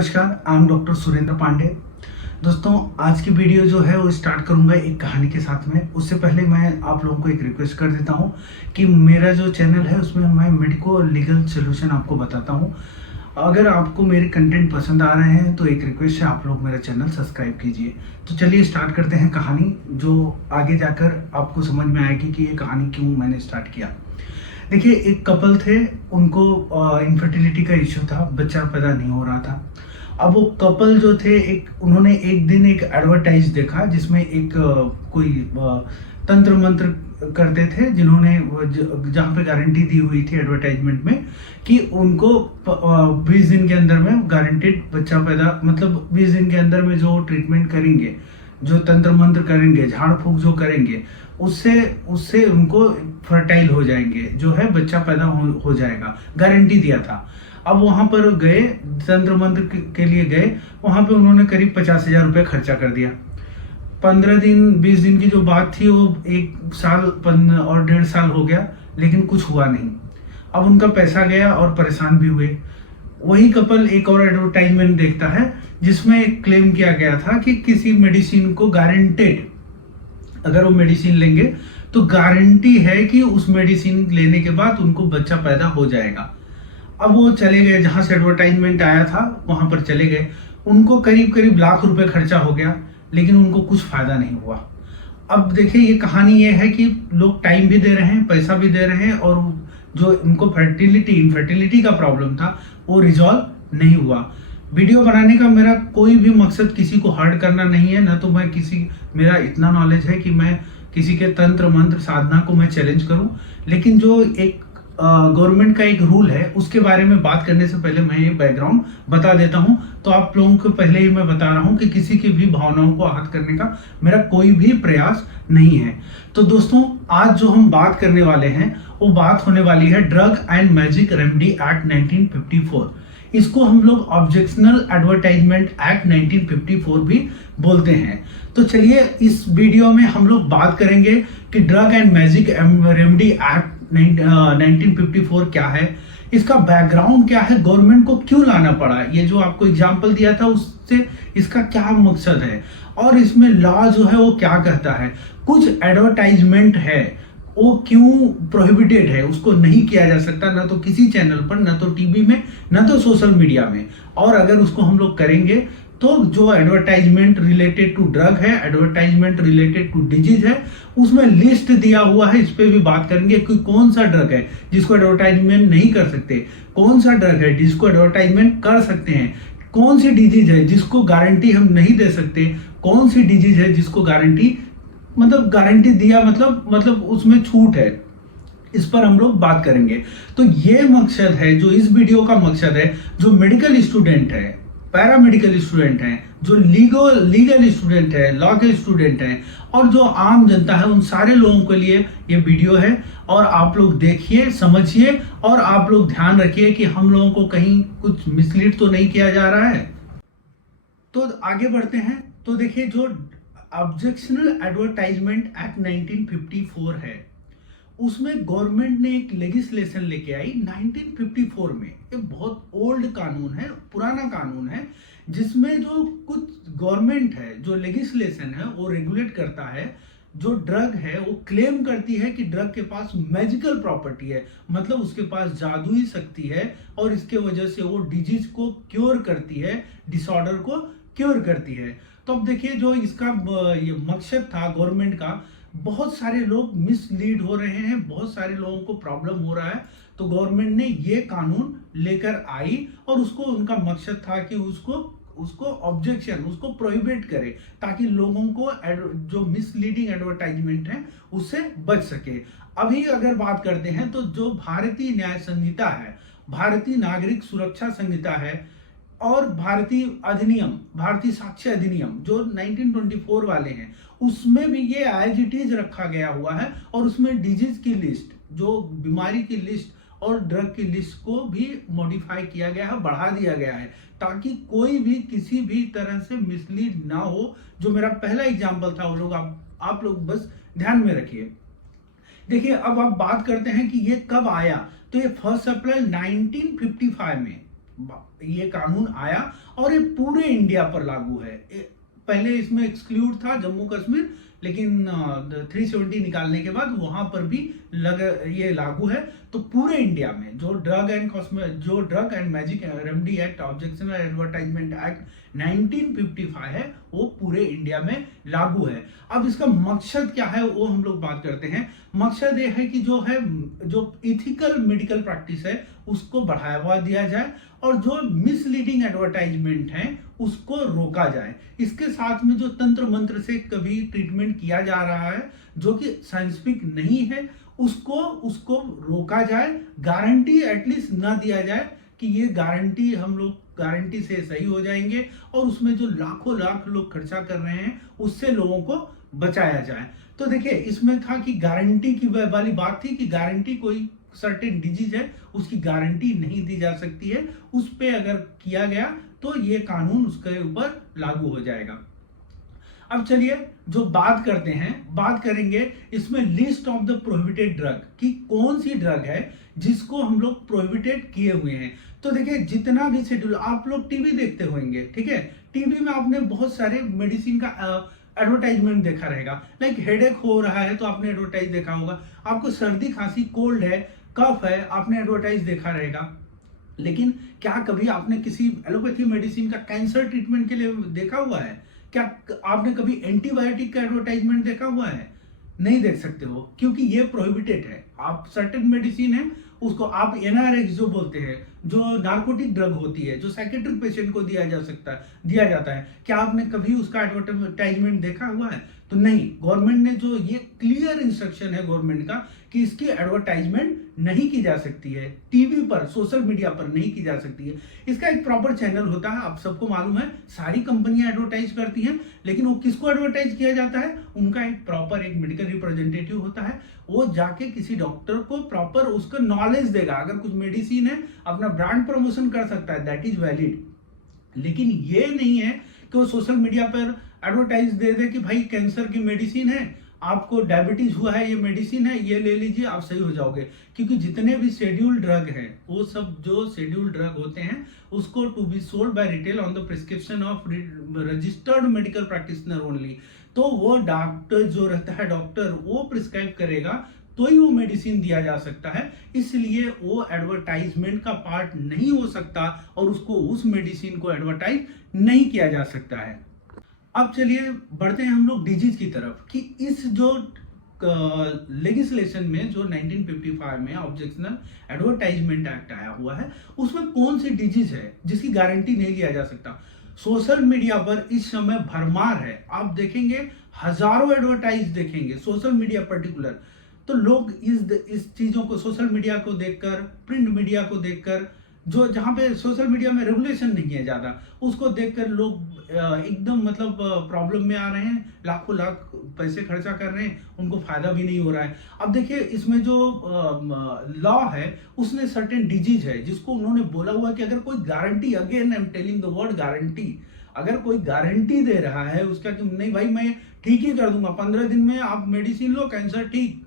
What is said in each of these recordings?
नमस्कार, I am doctor Surendra Pandey. दोस्तों, आज की वीडियो जो है वो स्टार्ट करूंगा एक कहानी के साथ में। उससे पहले मैं आप लोगों को एक रिक्वेस्ट कर देता हूं कि मेरा जो चैनल है उसमें मैं मेडिको लीगल सोल्यूशन आपको बताता हूं। अगर आपको मेरे कंटेंट पसंद आ रहे हैं तो एक रिक्वेस्ट है, आप लोग मेरा चैनल सब्सक्राइब कीजिए। तो चलिए स्टार्ट करते हैं कहानी, जो आगे जाकर आपको समझ में आएगी कि ये कहानी क्यों मैंने स्टार्ट किया। देखिए, एक कपल थे, उनको इनफर्टिलिटी का इश्यू था, बच्चा पैदा नहीं हो रहा था। अब वो कपल जो थे, उन्होंने एक दिन एक एडवर्टाइज देखा जिसमें एक कोई तंत्र मंत्र करते थे, जिन्होंने जहाँ पे गारंटी दी हुई थी एडवर्टाइजमेंट में कि उनको 20 दिन के अंदर में गारंटेड बच्चा पैदा, मतलब 20 दिन के अंदर में जो ट्रीटमेंट करेंगे, जो तंत्र मंत्र करेंगे, झाड़ फूक जो करेंगे, उससे उनको फर्टाइल हो जाएंगे, जो है बच्चा पैदा हो जाएगा, गारंटी दिया था। अब वहां पर गए, तंत्र मंत्र के लिए गए, वहां पे उन्होंने करीब 50,000 रुपये खर्चा कर दिया। 15 दिन 20 दिन की जो बात थी वो 1 साल और 1.5 साल हो गया, लेकिन कुछ हुआ नहीं। अब उनका पैसा गया और परेशान भी हुए। वही कपल एक और एडवर्टाइजमेंट देखता है जिसमें क्लेम किया गया था कि किसी मेडिसिन को गारंटेड, अगर वो मेडिसिन लेंगे तो गारंटी है कि उस मेडिसिन लेने के बाद उनको बच्चा पैदा हो जाएगा। अब वो चले गए, जहां से एडवर्टाइजमेंट आया था वहां पर चले गए। उनको करीब करीब लाख रुपए खर्चा हो गया, लेकिन उनको कुछ फायदा नहीं हुआ। अब देखिए, ये कहानी ये है कि लोग टाइम भी दे रहे हैं, पैसा भी दे रहे हैं, और जो उनको इनफर्टिलिटी का प्रॉब्लम था वो रिजॉल्व नहीं हुआ। वीडियो बनाने का मेरा कोई भी मकसद किसी को हर्ट करना नहीं है, ना तो मेरा इतना नॉलेज है कि मैं किसी के तंत्र मंत्र साधना को मैं चैलेंज करूं। लेकिन जो एक गवर्नमेंट का एक रूल है, उसके बारे में बात करने से पहले मैं ये बैकग्राउंड बता देता हूं। तो आप लोगों को पहले ही मैं बता रहा हूं कि किसी की भी भावनाओं को आहत करने का मेरा कोई भी प्रयास नहीं है। तो दोस्तों, आज जो हम बात करने वाले हैं वो बात होने वाली है drug and magic remedy act 1954। इसको हम लोग ऑब्जेक्शनल एडवर्टाइजमेंट एक्ट 1954 भी बोलते हैं। तो चलिए, इस वीडियो में हम लोग बात करेंगे कि drug and magic remedy act 1954 क्या है, इसका बैकग्राउंड क्या है, गवर्नमेंट को क्यों लाना पड़ा, ये जो आपको एग्जांपल दिया था उससे इसका क्या मकसद है, और इसमें लॉ जो है वो क्या कहता है। कुछ एडवर्टाइजमेंट है वो क्यों प्रोहिबिटेड है, उसको नहीं किया जा सकता, ना तो किसी चैनल पर, ना तो टीवी में, ना तो सोशल मीडिया में। और अगर उसको हम लोग करेंगे तो जो एडवर्टाइजमेंट रिलेटेड टू ड्रग है, एडवर्टाइजमेंट रिलेटेड टू डिजीज है, उसमें लिस्ट दिया हुआ है। इस पे भी बात करेंगे कि कौन सा ड्रग है जिसको एडवर्टाइजमेंट नहीं कर सकते, कौन सा ड्रग है जिसको एडवर्टाइजमेंट कर सकते हैं, कौन सी डिजीज है जिसको गारंटी हम नहीं दे सकते, कौन सी डिजीज है जिसको गारंटी दिया मतलब उसमें छूट है। इस पर हम लोग बात करेंगे। तो ये मकसद है, जो इस वीडियो का मकसद है, जो मेडिकल स्टूडेंट है, पैरामेडिकल स्टूडेंट हैं, जो लीगल स्टूडेंट है, लॉ के स्टूडेंट हैं, और जो आम जनता है, उन सारे लोगों के लिए ये वीडियो है। और आप लोग देखिए, समझिए, और आप लोग ध्यान रखिए कि हम लोगों को कहीं कुछ मिसलीड तो नहीं किया जा रहा है। तो आगे बढ़ते हैं। तो देखिए, जो ऑब्जेक्शनल एडवर्टाइजमेंट एक्ट 1954 है, उसमें गवर्नमेंट ने एक लेजिस्लेशन लेके आई 1954 में। ये बहुत ओल्ड कानून है, पुराना कानून है, जिसमें जो कुछ गवर्नमेंट है, जो लेजिस्लेशन है वो रेगुलेट करता है। जो ड्रग है वो क्लेम करती है कि ड्रग के पास मैजिकल प्रॉपर्टी है, मतलब उसके पास जादुई शक्ति है, और इसके वजह से वो डिजीज को क्योर करती है, डिसऑर्डर को क्योर करती है। तो अब देखिए, जो इसका ये मकसद था गवर्नमेंट का, बहुत सारे लोग मिसलीड हो रहे हैं, बहुत सारे लोगों को प्रॉब्लम हो रहा है, तो गवर्नमेंट ने ये कानून लेकर आई, और उनका मकसद था कि उसको ऑब्जेक्शन, उसको प्रोहिबिट करे, ताकि लोगों को जो मिसलीडिंग एडवर्टाइजमेंट है उससे बच सके। अभी अगर बात करते हैं तो जो भारतीय न्याय संहिता है, भारतीय नागरिक सुरक्षा संहिता है, और भारतीय साक्ष्य अधिनियम जो 1924 वाले हैं, उसमें भी ये एज इट इज रखा गया हुआ है। और उसमें डिजीज की लिस्ट, जो बीमारी की लिस्ट और ड्रग की लिस्ट को भी मॉडिफाई किया गया है, बढ़ा दिया गया है, ताकि कोई भी किसी भी तरह से मिसलीड ना हो। जो मेरा पहला एग्जाम्पल था, वो लोग आप लोग बस ध्यान में रखिए। देखिए, अब आप बात करते हैं कि ये कब आया। तो ये 1 अप्रैल 1955 में ये कानून आया और ये पूरे इंडिया पर लागू है। पहले इसमें एक्सक्लूड था जम्मू कश्मीर, लेकिन 370 निकालने के बाद वहां पर भी ये लागू है। तो पूरे इंडिया में जो drug and magic remedy act, objectional advertisement act 1955 है, वो पूरे इंडिया में लागू है। अब इसका मकसद क्या है वो हम लोग बात करते हैं। मकसद ये है कि जो इथिकल मेडिकल प्रैक्टिस है उसको बढ़ावा दिया जाए और जो मिसलीडिंग एडवर्टाइजमेंट है उसको रोका जाए। इसके साथ में जो तंत्र मंत्र से कभी ट्रीटमेंट किया जा रहा है जो कि साइंटिफिक नहीं है उसको रोका जाए। गारंटी एटलीस्ट ना दिया जाए कि ये गारंटी हम लोग गारंटी से सही हो जाएंगे, और उसमें जो लाखों लाख लोग खर्चा कर रहे हैं उससे लोगों को बचाया जाए। तो देखिए इसमें था कि गारंटी की वाली बात थी कि गारंटी कोई सर्टेन डिजीज है उसकी गारंटी नहीं दी जा सकती है, उस पे अगर किया गया तो ये कानून उसके ऊपर लागू हो जाएगा। अब चलिए जो बात करेंगे इसमें list of the prohibited drug कि कौन सी ड्रग है जिसको हम लोग प्रोहिबिटेड किए हुए हैं। तो देखिए जितना भी शेड्यूल, आप लोग टीवी देखते होंगे, ठीक है, टीवी में आपने बहुत सारे मेडिसिन का एडवर्टाइजमेंट देखा रहेगा। लाइक हेडेक हो रहा है तो आपने एडवर्टाइज देखा होगा, आपको सर्दी खांसी कोल्ड है कफ है आपने एडवर्टाइज देखा रहेगा। लेकिन क्या कभी आपने किसी एलोपैथी मेडिसिन का कैंसर ट्रीटमेंट के लिए देखा हुआ है? क्या आपने कभी एंटीबायोटिक का एडवर्टाइजमेंट देखा हुआ है? नहीं देख सकते हो क्योंकि ये प्रोहिबिटेड है। आप सर्टेन मेडिसिन है उसको आप एनआरएक्स जो बोलते हैं, जो नार्कोटिक ड्रग होती है, जो साइकेट्रिक पेशेंट को दिया जाता है, क्या आपने कभी उसका एडवर्टाइजमेंट देखा हुआ है? तो नहीं। गवर्नमेंट ने जो ये क्लियर इंस्ट्रक्शन है गवर्नमेंट का कि इसकी एडवर्टाइजमेंट नहीं की जा सकती है, टीवी पर सोशल मीडिया पर नहीं की जा सकती है। इसका एक प्रॉपर चैनल होता है, आप सबको मालूम है, सारी कंपनियां एडवर्टाइज करती हैं, लेकिन वो किसको एडवर्टाइज किया जाता है? उनका एक प्रॉपर एक मेडिकल रिप्रेजेंटेटिव होता है, वो जाके किसी डॉक्टर को प्रॉपर उसका नॉलेज देगा। अगर कुछ मेडिसिन है अपना ब्रांड प्रमोशन कर सकता है, दैट इज वैलिड। लेकिन ये नहीं है कि वो सोशल मीडिया पर एडवर्टाइज दे दे कि भाई कैंसर की मेडिसिन है, आपको डायबिटीज हुआ है, ये मेडिसिन है, ये ले लीजिए आप सही हो जाओगे। क्योंकि जितने भी शेड्यूल ड्रग हैं वो सब जो शेड्यूल ड्रग होते हैं उसको to be sold by retail on the prescription of registered medical practitioner only. तो वो डॉक्टर जो रहता है डॉक्टर वो प्रिस्क्राइब करेगा तो ही वो मेडिसिन दिया जा सकता है, इसलिए वो एडवर्टाइजमेंट का पार्ट नहीं हो सकता और उसको उस मेडिसिन को एडवर्टाइज नहीं किया जा सकता है। अब चलिए बढ़ते हैं हम लोग डिजीज की तरफ कि इस जो लेजिस्लेशन में जो 1955 में ऑब्जेक्शनल एडवर्टाइजमेंट एक्ट आया हुआ है उसमें कौन सी डिजीज है जिसकी गारंटी नहीं लिया जा सकता। सोशल मीडिया पर इस समय भरमार है, आप देखेंगे हजारों एडवर्टाइज देखेंगे सोशल मीडिया पर्टिकुलर। तो लोग इस चीजों को सोशल मीडिया को देखकर, प्रिंट मीडिया को देखकर, जो जहाँ पे सोशल मीडिया में रेगुलेशन नहीं है ज्यादा, उसको देखकर लोग एकदम मतलब प्रॉब्लम में आ रहे हैं, लाखों लाख पैसे खर्चा कर रहे हैं, उनको फायदा भी नहीं हो रहा है। अब देखिए इसमें जो लॉ है उसने सर्टेन डिजीज है जिसको उन्होंने बोला हुआ कि अगर कोई guarantee, again I am telling the word guarantee, अगर कोई गारंटी दे रहा है उसका कि नहीं भाई मैं ठीक ही कर दूंगा, 15 दिन में आप मेडिसिन लो कैंसर ठीक,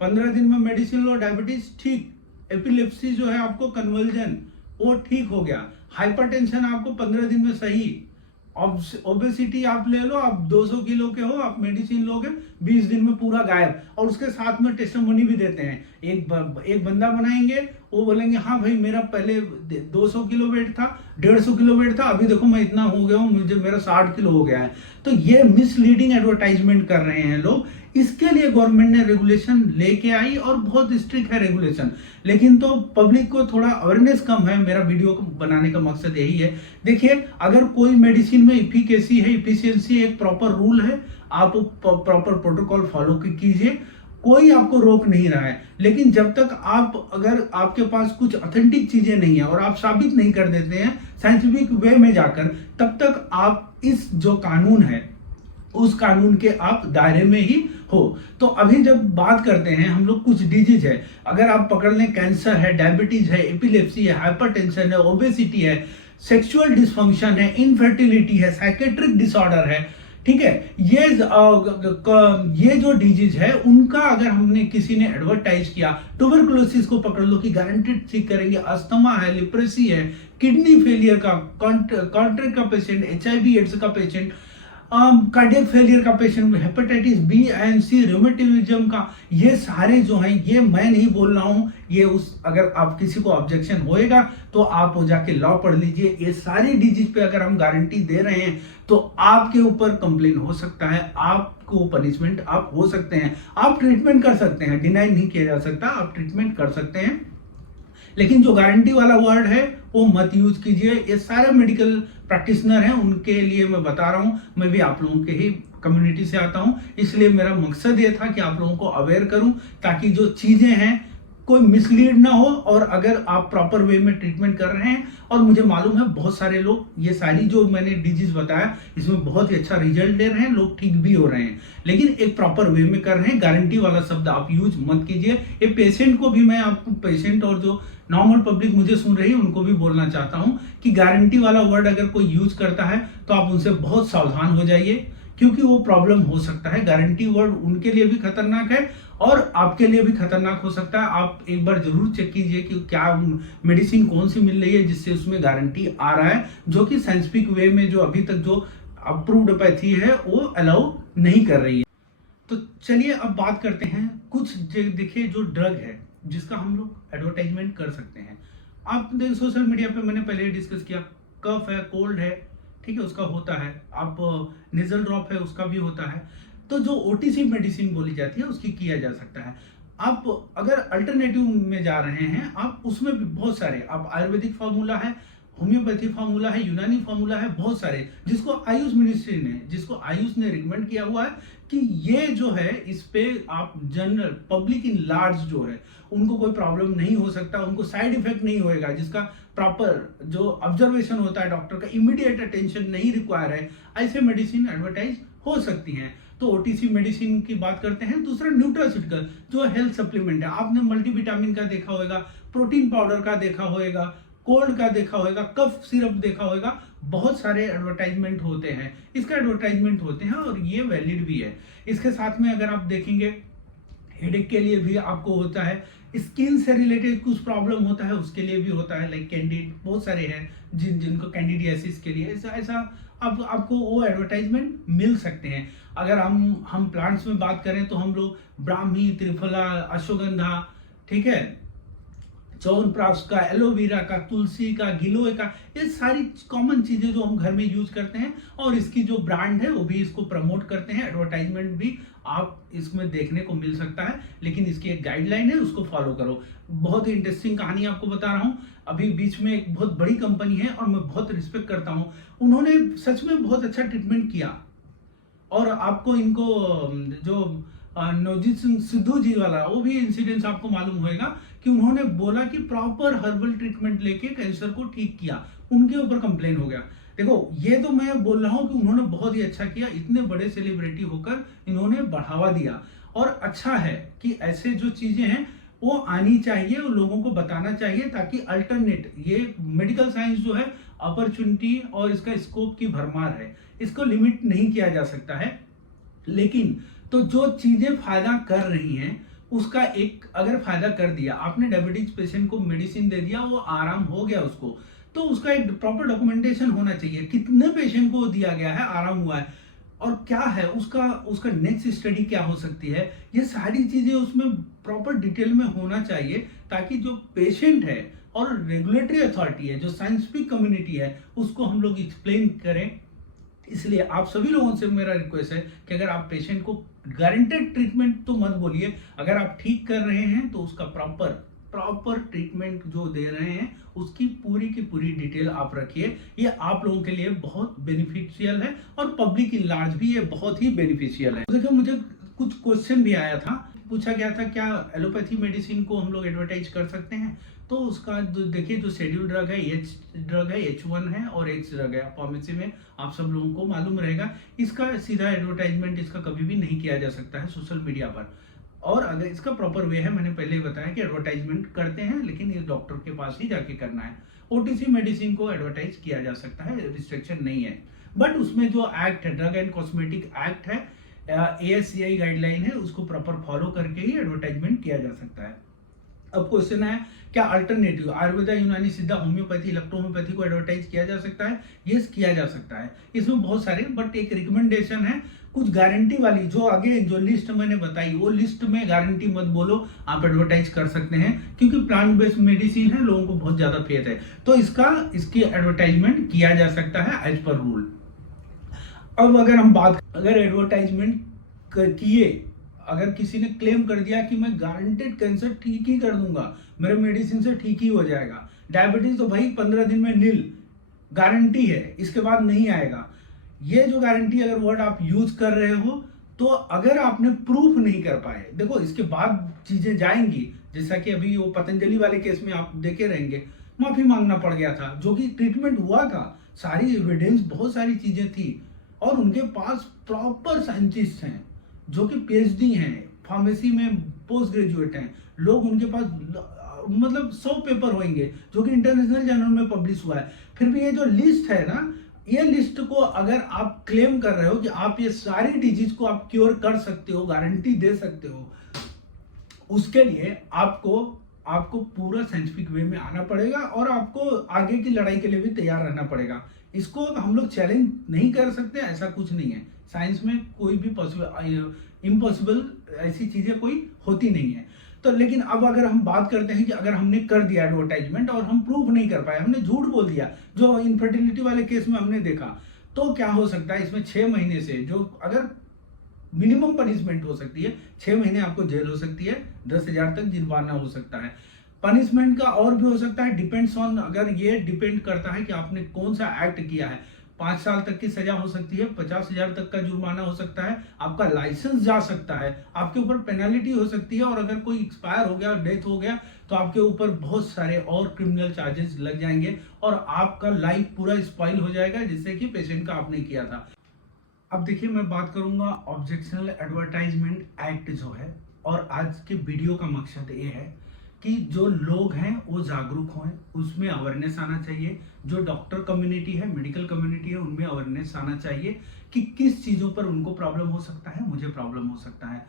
15 दिन में मेडिसिन लो डायबिटीज ठीक, एपिलेप्सी जो है आपको कन्वर्जन वो ठीक हो गया, हाइपरटेंशन आपको 15 दिन में सही, ओबेसिटी आप ले लो, आप 200 किलो के हो, आप मेडिसिन लोगे 20 दिन में पूरा गायब। और उसके साथ में टेस्टिमोनी भी देते हैं, एक बंदा बनाएंगे, वो बोलेंगे हाँ भाई मेरा पहले 200 किलो वेट था, 150 किलो वेट था, अभी देखो मैं इतना हो गया हूँ, मुझे मेरा 60 किलो हो गया है। तो ये मिसलीडिंग एडवर्टाइजमेंट कर रहे हैं लोग। इसके लिए गवर्नमेंट ने रेगुलेशन लेके आई और बहुत स्ट्रिक्ट है रेगुलेशन, लेकिन तो पब्लिक को थोड़ा अवेयरनेस कम है। मेरा वीडियो बनाने का मकसद यही है। देखिए अगर कोई मेडिसिन में इफिकेसी है, इफिशियंसी, एक प्रॉपर रूल है, आप प्रॉपर प्रोटोकॉल फॉलो कीजिए, कोई आपको रोक नहीं रहा है। लेकिन जब तक अगर आपके पास कुछ ऑथेंटिक चीजें नहीं है और आप साबित नहीं कर देते हैं साइंटिफिक वे में जाकर, तब तक आप इस जो कानून है उस कानून के आप दायरे में ही हो। तो अभी जब बात करते हैं हम लोग कुछ डिजीज है, अगर आप पकड़ लें कैंसर है, डायबिटीज है, एपिलेप्सी है, हाइपरटेंशन है, ओबेसिटी है, सेक्सुअल डिसफंक्शन है, इनफर्टिलिटी है, साइकेट्रिक डिसऑर्डर है, ठीक है। ये जो डिजीज है उनका अगर हमने किसी ने एडवर्टाइज किया, ट्यूबरकुलोसिस को पकड़ लो कि गारंटेड ठीक करेंगे, अस्थमा है, लिप्रेसी है, किडनी फेलियर का, कॉन्ट्रैक्ट का पेशेंट, HIV एड्स का पेशेंट, कार्डियक फेलियर का patient, hepatitis B and C, rheumatism का, ये सारे जो हैं, ये मैं नहीं बोल रहा हूं, ये उस अगर आप किसी को ऑब्जेक्शन होएगा तो आप वो जाके लॉ पढ़ लीजिए। ये सारी डिजीज पे अगर हम गारंटी दे रहे हैं तो आपके ऊपर कंप्लेन हो सकता है, आपको पनिशमेंट आप हो सकते हैं, आप ट्रीटमेंट कर सकते हैं, डिनाई नहीं किया जा सकता, आप ट्रीटमेंट कर सकते हैं। लेकिन जो गारंटी वाला वर्ड है वो मत यूज कीजिए। ये सारे मेडिकल प्रैक्टिशनर हैं, उनके लिए मैं बता रहा हूं, मैं भी आप लोगों के ही कम्युनिटी से आता हूं, इसलिए मेरा मकसद ये था कि आप लोगों को अवेयर करूं ताकि जो चीजें हैं कोई मिसलीड ना हो, और अगर आप प्रॉपर वे में ट्रीटमेंट कर रहे हैं, और मुझे मालूम है बहुत सारे लोग ये सारी जो मैंने डिजीज बताया इसमें बहुत ही अच्छा रिजल्ट ले रहे हैं, लोग ठीक भी हो रहे हैं, लेकिन एक प्रॉपर वे में कर रहे हैं। गारंटी वाला शब्द आप यूज मत कीजिए। ये पेशेंट को भी मैं आपको, पेशेंट और जो नॉर्मल पब्लिक मुझे सुन रही है उनको भी बोलना चाहता हूं कि गारंटी वाला वर्ड अगर कोई यूज करता है तो आप उनसे बहुत सावधान हो जाइए, क्योंकि वो प्रॉब्लम हो सकता है। गारंटी वर्ड उनके लिए भी खतरनाक है और आपके लिए भी खतरनाक हो सकता है। आप एक बार जरूर चेक कीजिए कि क्या मेडिसिन कौन सी मिल रही है जिससे उसमें गारंटी आ रहा है, जो कि साइंटिफिक वे में जो अभी तक जो अप्रूव्ड पैथी है वो अलाउ नहीं कर रही है। तो चलिए अब बात करते हैं कुछ देखिए जो ड्रग है जिसका हम लोग एडवर्टाइजमेंट कर सकते हैं। आप सोशल मीडिया पे मैंने पहले डिस्कस किया, कफ है, कोल्ड है, ठीक है, उसका होता है, आप नेजल ड्रॉप है उसका भी होता है। तो जो OTC मेडिसिन बोली जाती है उसकी किया जा सकता है। आप अगर अल्टरनेटिव में जा रहे हैं, आप उसमें भी बहुत सारे, आप आयुर्वेदिक फार्मूला है, होम्योपैथी फार्मूला है, यूनानी फार्मूला है, बहुत सारे, जिसको आयुष मेडिसिन है, जिसको आयुष ने रिकमेंड किया हुआ है कि ये जो है इस पे आप जनरल पब्लिक इन लार्ज जो है उनको कोई प्रॉब्लम नहीं हो सकता, उनको साइड इफेक्ट नहीं होएगा, जिसका प्रॉपर जो ऑब्जर्वेशन होता है डॉक्टर का, इमीडिएट अटेंशन नहीं रिक्वायर है, ऐसे मेडिसिन एडवर्टाइज हो सकती हैं। तो OTC मेडिसिन की बात करते हैं। दूसरा न्यूट्रास्यूटिकल जो हेल्थ सप्लीमेंट है, आपने मल्टीविटामिन का देखा होगा, प्रोटीन पाउडर का देखा होगा, कोल्ड का देखा होगा, कफ सिरप देखा होगा, बहुत सारे एडवर्टाइजमेंट होते हैं, इसका एडवर्टाइजमेंट होते हैं और ये वैलिड भी है। इसके साथ में अगर आप देखेंगे हेडेक के लिए भी आपको होता है, स्किन से रिलेटेड कुछ प्रॉब्लम होता है उसके लिए भी होता है, लाइक कैंडिड, बहुत सारे हैं जिनको कैंडिडियासिस के लिए ऐसा आपको वो एडवर्टाइजमेंट मिल सकते हैं। अगर हम प्लांट्स में बात करें तो हम लोग ब्राह्मी, त्रिफला, अश्वगंधा, ठीक है, च्यवनप्राश का, एलोवेरा का, तुलसी का, गिलोय का, ये सारी कॉमन चीजें जो हम घर में यूज करते हैं, और इसकी जो ब्रांड है वो भी इसको प्रमोट करते हैं। एडवर्टाइजमेंट भी आप इसमें देखने को मिल सकता है, लेकिन इसकी एक गाइडलाइन है, उसको फॉलो करो। बहुत ही इंटरेस्टिंग कहानी आपको बता रहा हूँ। अभी बीच में एक बहुत बड़ी कंपनी है और मैं बहुत रिस्पेक्ट करता हूँ, उन्होंने सच में बहुत अच्छा ट्रीटमेंट किया। और आपको इनको जो नवजीत सिंह सिद्धू जी वाला वो भी इंसिडेंस आपको मालूम होगा कि उन्होंने बोला कि प्रॉपर हर्बल ट्रीटमेंट लेके कैंसर को ठीक किया, उनके ऊपर कंप्लेन हो गया। देखो ये तो मैं बोल रहा हूं कि उन्होंने बहुत ही अच्छा किया, इतने बड़े सेलिब्रिटी होकर इन्होंने बढ़ावा दिया, और अच्छा है कि ऐसे जो चीजें हैं वो आनी चाहिए और लोगों को बताना चाहिए, ताकि अल्टरनेट, ये मेडिकल साइंस जो है अपॉर्चुनिटी और इसका स्कोप की भरमार है, इसको लिमिट नहीं किया जा सकता है। लेकिन तो जो चीजें फायदा कर रही हैं उसका एक अगर फायदा कर दिया, आपने डायबिटीज पेशेंट को मेडिसिन दे दिया, वो आराम हो गया उसको, तो उसका एक प्रॉपर डॉक्यूमेंटेशन होना चाहिए, कितने पेशेंट को दिया गया है, आराम हुआ है, और क्या है उसका नेक्स्ट स्टडी क्या हो सकती है, ये सारी चीजें उसमें प्रॉपर डिटेल में होना चाहिए, ताकि जो पेशेंट है और रेगुलेटरी अथॉरिटी है, जो साइंटिफिक कम्युनिटी है, उसको हम लोग एक्सप्लेन करें। इसलिए आप सभी लोगों से मेरा रिक्वेस्ट है कि अगर आप पेशेंट को गारंटेड ट्रीटमेंट तो मत बोलिए, अगर आप ठीक कर रहे हैं तो उसका प्रॉपर ट्रीटमेंट जो दे रहे हैं उसकी पूरी की पूरी डिटेल आप रखिए। ये आप लोगों के लिए बहुत बेनिफिशियल है और पब्लिक इन लार्ज भी ये बहुत ही बेनिफिशियल है। देखिए मुझे कुछ क्वेश्चन भी आया था, पूछा गया था क्या एलोपैथी मेडिसिन को हम लोग एडवर्टाइज कर सकते हैं, तो उसका देखिए जो शेड्यूल ड्रग है, ड्रग है, H1 है और X ड्रग है, फार्मेसी में आप सब लोगों को मालूम रहेगा, इसका सीधा एडवर्टाइजमेंट इसका कभी भी नहीं किया जा सकता है सोशल मीडिया पर। और अगर इसका प्रॉपर वे है, मैंने पहले ही बताया कि एडवर्टाइजमेंट करते हैं, लेकिन ये डॉक्टर के पास ही जाके करना है। OTC मेडिसिन को एडवर्टाइज किया जा सकता है, रिस्ट्रिक्शन नहीं है। बट उसमें जो एक्ट है, ड्रग एंड कॉस्मेटिक एक्ट है, ASCI गाइडलाइन है, उसको प्रॉपर फॉलो करके ही एडवर्टाइजमेंट किया जा सकता है। अब क्वेश्चन है, क्या अल्टरनेटिव आयुर्वेदा, यूनानी, सिद्धा, होम्योपैथी, इलेक्ट्रोहोम्योपैथी को एडवर्टाइज किया जा सकता है? यस, किया जा सकता है। इसमें बहुत सारे, बट एक रिकमेंडेशन है, कुछ गारंटी वाली, जो आगे जो लिस्ट मैंने बताई वो लिस्ट में गारंटी मत बोलो, आप एडवर्टाइज कर सकते हैं, क्योंकि प्लांट बेस्ड मेडिसिन है, लोगों को बहुत ज्यादा फेथ है, तो इसकी एडवर्टाइजमेंट किया जा सकता है एज पर रूल। अब अगर एडवर्टाइजमेंट किए, अगर किसी ने क्लेम कर दिया कि मैं गारंटेड कैंसर ठीक ही कर दूंगा, मेरे मेडिसिन से ठीक ही हो जाएगा, डायबिटीज तो भाई 15 दिन में नील गारंटी है, इसके बाद नहीं आएगा, ये जो गारंटी अगर वर्ड आप यूज कर रहे हो, तो अगर आपने प्रूफ नहीं कर पाए, देखो इसके बाद चीजें जाएंगी, जैसा कि अभी वो पतंजलि वाले केस में आप देखे रहेंगे, माफी मांगना पड़ गया था, जो कि ट्रीटमेंट हुआ था, सारी एविडेंस, बहुत सारी चीजें थी, और उनके पास प्रॉपर साइंटिस्ट हैं जो कि PhD हैं, फार्मेसी में पोस्ट ग्रेजुएट हैं, लोग उनके पास मतलब 100 पेपर होंगे जो कि इंटरनेशनल जर्नल में पब्लिश हुआ है। फिर भी ये जो लिस्ट है ना, ये लिस्ट को अगर आप क्लेम कर रहे हो कि आप ये सारी डिजीज को आप क्योर कर सकते हो, गारंटी दे सकते हो, उसके लिए आपको पूरा साइंटिफिक वे में आना पड़ेगा, और आपको आगे की लड़ाई के लिए भी तैयार रहना पड़ेगा। इसको हम लोग चैलेंज नहीं कर सकते, ऐसा कुछ नहीं है, साइंस में कोई भी इम्पॉसिबल ऐसी चीजें कोई होती नहीं है। तो लेकिन अब अगर हम बात करते हैं कि अगर हमने कर दिया एडवर्टाइजमेंट और हम प्रूफ नहीं कर पाए, हमने झूठ बोल दिया, जो इनफर्टिलिटी वाले केस में हमने देखा, तो क्या हो सकता है, इसमें 6 महीने से, जो अगर मिनिमम पनिशमेंट हो सकती है, 6 महीने आपको जेल हो सकती है, 10,000 तक जुर्माना हो सकता है। पनिशमेंट का और भी हो सकता है, डिपेंड्स ऑन, अगर ये डिपेंड करता है कि आपने कौन सा एक्ट किया है, 5 साल तक की सजा हो सकती है, 50,000 तक का जुर्माना हो सकता है, आपका लाइसेंस जा सकता है, आपके ऊपर पेनल्टी हो सकती है, और अगर कोई एक्सपायर हो गया, डेथ हो गया, तो आपके ऊपर बहुत सारे और क्रिमिनल चार्जेस लग जाएंगे, और आपका लाइफ पूरा स्पॉइल हो जाएगा, जिससे कि पेशेंट का आपने किया था। अब देखिए, मैं बात करूंगा ऑब्जेक्शनल एडवर्टाइजमेंट एक्ट जो है, और आज के वीडियो का मकसद ये है कि जो लोग हैं वो जागरूक हों, उसमें अवेयरनेस आना चाहिए, जो डॉक्टर कम्युनिटी है, मेडिकल कम्युनिटी है, उनमें अवेयरनेस आना चाहिए कि किस चीज़ों पर उनको प्रॉब्लम हो सकता है, मुझे प्रॉब्लम हो सकता है।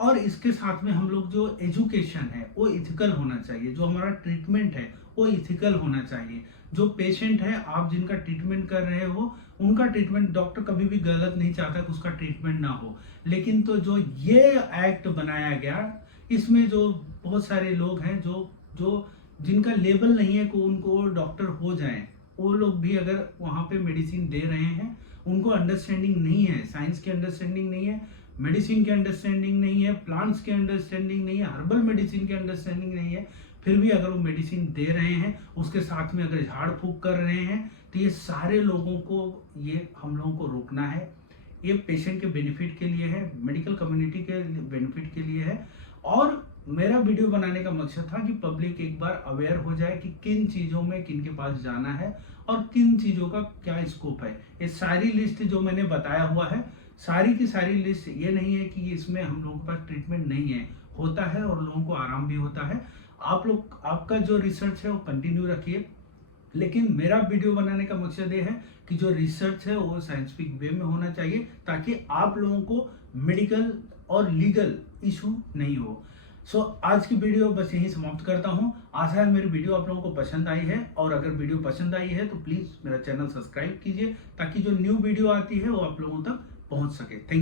और इसके साथ में हम लोग जो एजुकेशन है वो इथिकल होना चाहिए, जो हमारा ट्रीटमेंट है वो इथिकल होना चाहिए, जो पेशेंट है, आप जिनका ट्रीटमेंट कर रहे हो, उनका ट्रीटमेंट, डॉक्टर कभी भी गलत नहीं चाहता कि उसका ट्रीटमेंट ना हो, लेकिन तो जो ये एक्ट बनाया गया, इसमें जो बहुत सारे लोग हैं जो जिनका लेवल नहीं है कि उनको डॉक्टर हो जाएं, वो लोग भी अगर वहाँ पे मेडिसिन दे रहे हैं, उनको अंडरस्टैंडिंग नहीं है, साइंस की अंडरस्टैंडिंग नहीं है, मेडिसिन की अंडरस्टैंडिंग नहीं है, प्लांट्स की अंडरस्टैंडिंग नहीं है, हर्बल मेडिसिन की अंडरस्टैंडिंग नहीं है, फिर भी अगर वो मेडिसिन दे रहे हैं, उसके साथ में अगर झाड़ फूक कर रहे हैं, तो ये सारे लोगों को, ये हम लोगों को रोकना है। ये पेशेंट के बेनिफिट के लिए है, मेडिकल कम्युनिटी के बेनिफिट के लिए है, और मेरा वीडियो बनाने का मकसद था कि पब्लिक एक बार अवेयर हो जाए कि किन चीज़ों में किन के पास जाना है और किन चीज़ों का क्या स्कोप है। ये सारी लिस्ट जो मैंने बताया हुआ है, सारी की सारी लिस्ट, ये नहीं है कि इसमें हम लोगों के पास ट्रीटमेंट नहीं है, होता है, और लोगों को आराम भी होता है। आप लोग, आपका जो रिसर्च है वो कंटिन्यू रखिए, लेकिन मेरा वीडियो बनाने का मकसद ये है कि जो रिसर्च है वो साइंटिफिक वे में होना चाहिए, ताकि आप लोगों को मेडिकल और लीगल इशू नहीं हो। आज की वीडियो बस यहीं समाप्त करता हूं। आशा है मेरी वीडियो आप लोगों को पसंद आई है, और अगर वीडियो पसंद आई है तो प्लीज मेरा चैनल सब्सक्राइब कीजिए, ताकि जो न्यू वीडियो आती है वो आप लोगों तक पहुंच सके। Thank you.